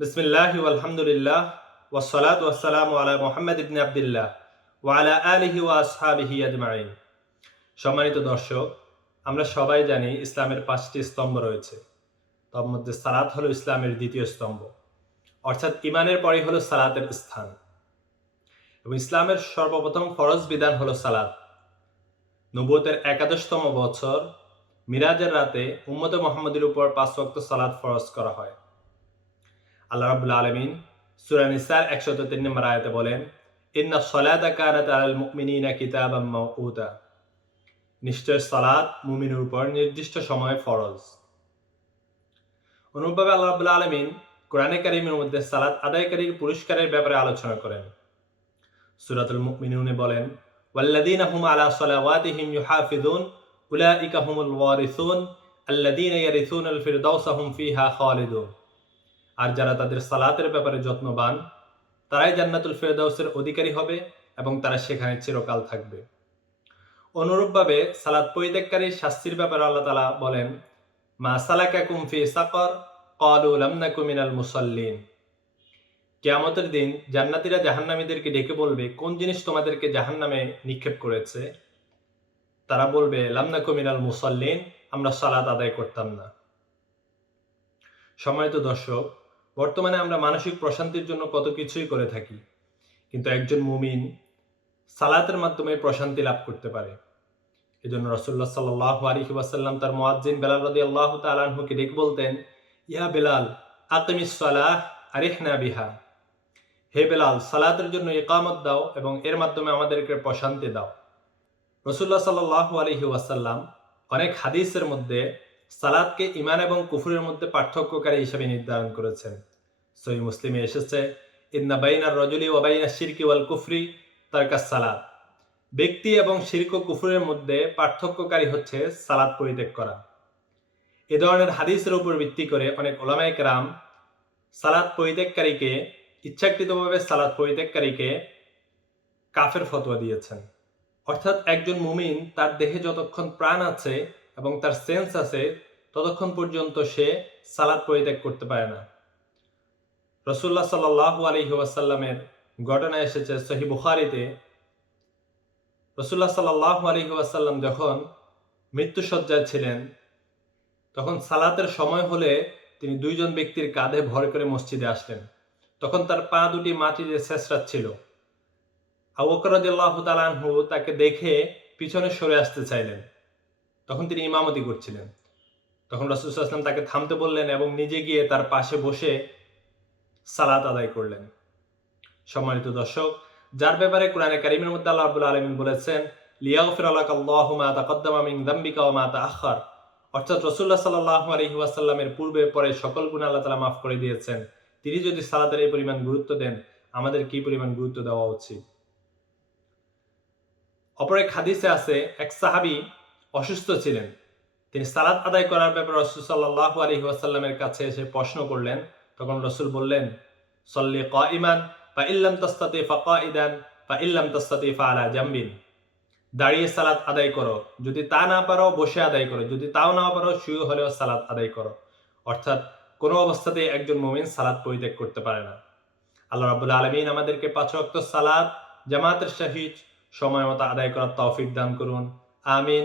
বিসমিল্লাহ আলহামদুলিল্লাহ মোহাম্মদ ইবনে আবদুল্লাহ ওয়ালা আলিহি আজমাইন। সম্মানিত দর্শক, আমরা সবাই জানি ইসলামের পাঁচটি স্তম্ভ রয়েছে। তার মধ্যে সালাত হলো ইসলামের দ্বিতীয় স্তম্ভ। অর্থাৎ ইমানের পরেই হলো সালাতের স্থান। এবং ইসলামের সর্বপ্রথম ফরজ বিধান হলো সালাত। নবুয়তের একাদশতম বছর মিরাজের রাতে উম্মত মোহাম্মদের উপর পাঁচ ওয়াক্ত সালাত ফরজ করা হয়। আল্লাহ রাবুল আলমিন সুরা নিসার একশত তিন নম্বর আয়তে বলেন ইন্না সলাতা কানাত আলাল মুমিনিনা কিতাবাম মাউকুতা নিশ্চয় সালাত মুমিনের উপর নির্দিষ্ট সময়ে ফরজ অনুরূপভাবে আল্লাহ রাবুল আলমিন কোরআনে কারিমের মধ্যে সালাত আদায়কারীর পুরস্কারের ব্যাপারে আলোচনা করেন সুরাতুল মুমিনুনে বলেন والذين هم على صلواتهم يحافظون أولئك هم الوارثون الذين يرثون الفردوس هم فيها خالدون আর যারা তাদের সালাতের ব্যাপারে যত্নবান, তারাই জান্নাতুল ফেরদাউসের অধিকারী হবে এবং তারা সেখানে চিরকাল থাকবে। অনুরূপভাবে সালাদ পরিত্যাগকারী শাস্তির ব্যাপারে আল্লাহ তালা বলেন, মা সালাকা কুমফি সাকর কলু লামনাকু মিনাল মুসল্লিন। কেয়ামতের দিন জান্নাতিরা জাহান্নামীদেরকে ডেকে বলবে, কোন জিনিস তোমাদেরকে জাহান্নামে নিক্ষেপ করেছে? তারা বলবে লামনাকু মিনাল মুসল্লিন, আমরা সালাদ আদায় করতাম না। সম্মানিত দর্শক বর্তমানে আমরা মানসিক প্রশান্তির জন্য কত কিছুই করে থাকি। কিন্তু একজন মুমিন সালাতের মাধ্যমে প্রশান্তি লাভ করতে পারে। এজন্য রসুল্লাহ সাল্লাহ আলহি ওয়াসাল্লাম তার মোয়াজ্জিন বেলাল রদি আল্লাহ তালাহুকে ডেকে বলতেন, ইয়া বেলাল আতমিস সালাহ আরিহনা বিহা। হে বেলাল, সালাতের জন্য একামত দাও এবং এর মাধ্যমে আমাদেরকে প্রশান্তি দাও। রসুল্লাহ সাল্লাহ আলহি ওয়াসাল্লাম অনেক হাদিসের মধ্যে সালাদকে ইমান এবং কুফুরের মধ্যে পার্থক্যকারী হিসেবে নির্ধারণ করেছেন। সই মুসলিমে এসেছে, ইন্না বাইনার রজুলি ওবাইনা শিরকি ওয়াল কুফরি তারকা সালাদ ব্যক্তি এবং শিরক কুফুরের মধ্যে পার্থক্যকারী হচ্ছে সালাদ পরিত্যাগ করা। এ ধরনের হাদিসের উপর ভিত্তি করে অনেক ওলামায়ক রাম সালাদ পরিত্যাগকারীকে, ইচ্ছাকৃতভাবে সালাদ পরিত্যাগকারীকে কাফের ফতোয়া দিয়েছেন। অর্থাৎ একজন মুমিন তার দেহে যতক্ষণ প্রাণ আছে এবং তার সেন্স আছে ততক্ষণ পর্যন্ত সে সালাদ পরিত্যাগ করতে পারে না। রসুল্লাহ সাল্লাহ আলহি ওয়াসাল্লামের ঘটনা এসেছে সহি বুখারিতে। রসুল্লাহ সাল্লাহ আলহি ওয়াসাল্লাম যখন মৃত্যুসজ্জায় ছিলেন, তখন সালাতের সময় হলে তিনি দুইজন ব্যক্তির কাঁধে ভর করে মসজিদে আসলেন তখন তার পা দুটি মাটিতে শেষরাচ্ছিল আবকরাদিল্লাহ তালানহু তাকে দেখে পিছনে সরে আসতে চাইলেন। তখন তিনি ইমামতি করছিলেন। তখন রসুলাম তাকে থামতে বললেন এবং নিজে গিয়ে তার পাশে বসে সালাত আদায় করলেন। সম্মানিত দর্শক, যার ব্যাপারে কোরআনে কারিমের মধ্যে আল্লাহ আব্বুল আলমিন বলেছেন অর্থাৎ রসুল্লাহ ওয়াসাল্লামের পূর্বে পরে সকল গুণ আল্লাহ তাআলা মাফ করে দিয়েছেন। তিনি যদি সালাতের এই পরিমাণ গুরুত্ব দেন, আমাদের কি পরিমাণ গুরুত্ব দেওয়া উচিত? অপর হাদিসে আছে, এক সাহাবি অসুস্থ ছিলেন। তিনি সালাদ আদায় করার ব্যাপারে রসুল সাল্লাহ আলী ওয়াসাল্লামের কাছে এসে প্রশ্ন করলেন। তখন রসুল বললেন, সল্লি ক ইমান বা ইল্লাম তস্তাতে ফাঁকা ইদান বা ইল্লাম তস্তাতে ফালা জাম্বিন। দাঁড়িয়ে সালাদ আদায় করো। যদি তা না পারো, বসে আদায় করো। যদি তাও না পারো, শুয়ে হলেও সালাদ আদায় করো। অর্থাৎ কোনো অবস্থাতে একজন মোমিন সালাদ পরিত্যাগ করতে পারে না। আল্লাহ রাবুল আলমিন আমাদেরকে পাঁচ অক্ত সালাদ জামাতের শাহিদ সময় মতো আদায় করার তৌফিক দান করুন। আমিন।